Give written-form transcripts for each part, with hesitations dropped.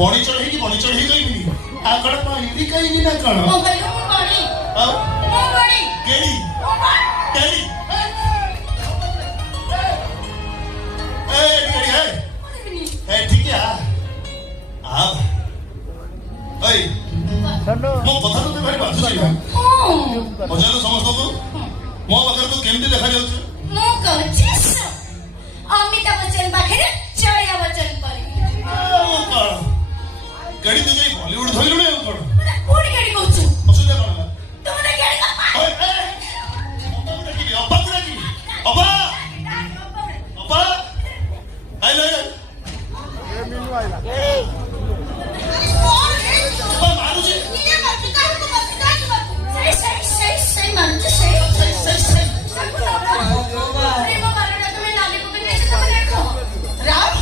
बड़ी चढ़ी गई आकड़ पानी कहीं ना कण ओ भाई ओ बड़ी आओ ओ बड़ी केड़ी ओ बड़ी केड़ी केड़ी है ठीक है आप ए मो कथा तो भाई बात छी ना बजालो समस्त को मो बकर तो केमती देखा जाउछ मो कहछिस अमिताभ बच्चन पाखरे जया बच्चन परी केड़ी तुझे बॉलीवुड धोइलु ने कोन कोडी केडी कहछु असुविधा कोन तुमने केडी का अब्बा आइले मीनू आइला मारूजी ये मत कर को मत सही मानते सही अरे वो मारना तुम्हें नाले को भी नहीं समझ रखो राम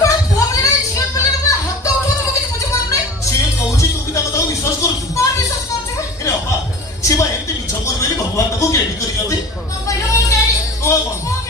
कोन पुआ बोले जीवन बोले ना हाथ तो उठो तो मुझे मारने से कहूची तू भी ताको विश्वास करू कौन विश्वास करछु अरे अब्बा शिवा एमती मिछ करबेली भगवान ताको केडी करियते ओ भाई ओ केडी ओ कोन